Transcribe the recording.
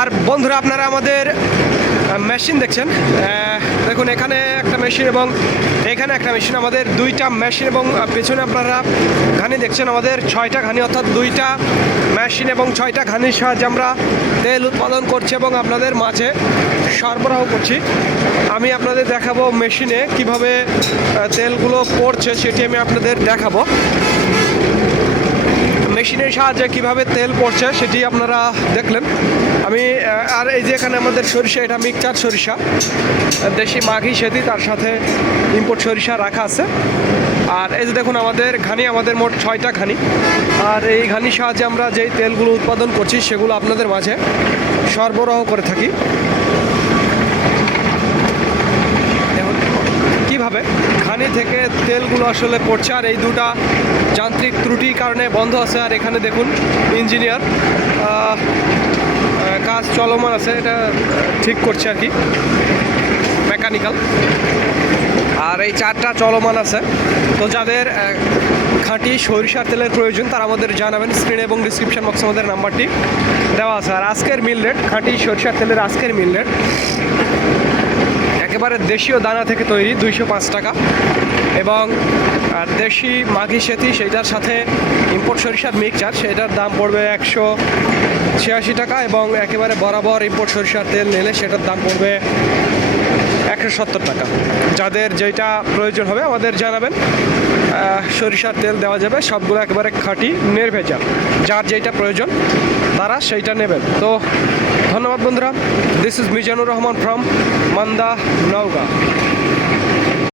আর বন্ধুরা আপনারা আমাদের মেশিন দেখছেন, দেখুন এখানে একটা মেশিন এবং এখানে একটা মেশিন, আমাদের দুইটা মেশিন এবং পেছনে আপনারা ঘানি দেখছেন আমাদের 6টা ঘানি, অর্থাৎ দুইটা মেশিন এবং 6টা ঘানির সাহায্যে আমরা তেল উৎপাদন করছি এবং আপনাদের মাঝে সরবরাহ করছি। আমি আপনাদের দেখাবো মেশিনে কিভাবে তেলগুলো পড়ছে, সেটি আমি আপনাদের দেখাবো। মেশিনের সাহায্যে কিভাবে তেল পড়ছে সেটি আপনারা দেখলেন। আমি আর এই যে এখানে আমাদের সরিষা, এটা মিক্সচার সরিষা, দেশি মাঘি সেতি, তার সাথে ইম্পোর্ট সরিষা রাখা আছে। আর এই যে দেখুন আমাদের ঘানি, আমাদের মোট 6টা ঘানি। আর এই ঘানির সাহায্যে আমরা যেই তেলগুলো উৎপাদন করছি সেগুলো আপনাদের মাঝে সরবরাহ করে থাকি। কিভাবে ঘানি থেকে তেলগুলো আসলে পড়ছে। আর এই দুটা যান্ত্রিক ত্রুটির কারণে বন্ধ আছে। আর এখানে দেখুন ইঞ্জিনিয়ার কাজ চলমান আছে, এটা ঠিক করছে আর কি, মেকানিক্যাল। আর এই 4টা চলমান আছে। তো যাদের খাঁটি সরিষার তেলের প্রয়োজন তারা আমাদের জানাবেন, স্ক্রিনে এবং ডিসক্রিপশন বক্সে আমাদের নাম্বারটি দেওয়া আছে। আর আজকের মিল রেট, খাঁটি সরিষার তেলের আজকের মিল রেট একেবারে দেশীয় দানা থেকে তৈরি 205 টাকা, এবং দেশি মাঘি সেতি সেইটার সাথে ইম্পোর্ট সরিষার মিক্সচার সেটার দাম পড়বে 186 টাকা, এবং একেবারে বরাবর ইম্পোর্ট সরিষার তেল নিলে সেটার দাম পড়বে 170 টাকা। যাদের যেটা প্রয়োজন হবে আমাদের জানাবেন, সরিষার তেল দেওয়া যাবে, সবগুলো একেবারে খাঁটি নির্ভেজাল। যার যেটা প্রয়োজন তারা সেইটা নেবেন। তো ধন্যবাদ বন্ধুরা, this is Mizanur Rahman from Manda, Naogaon.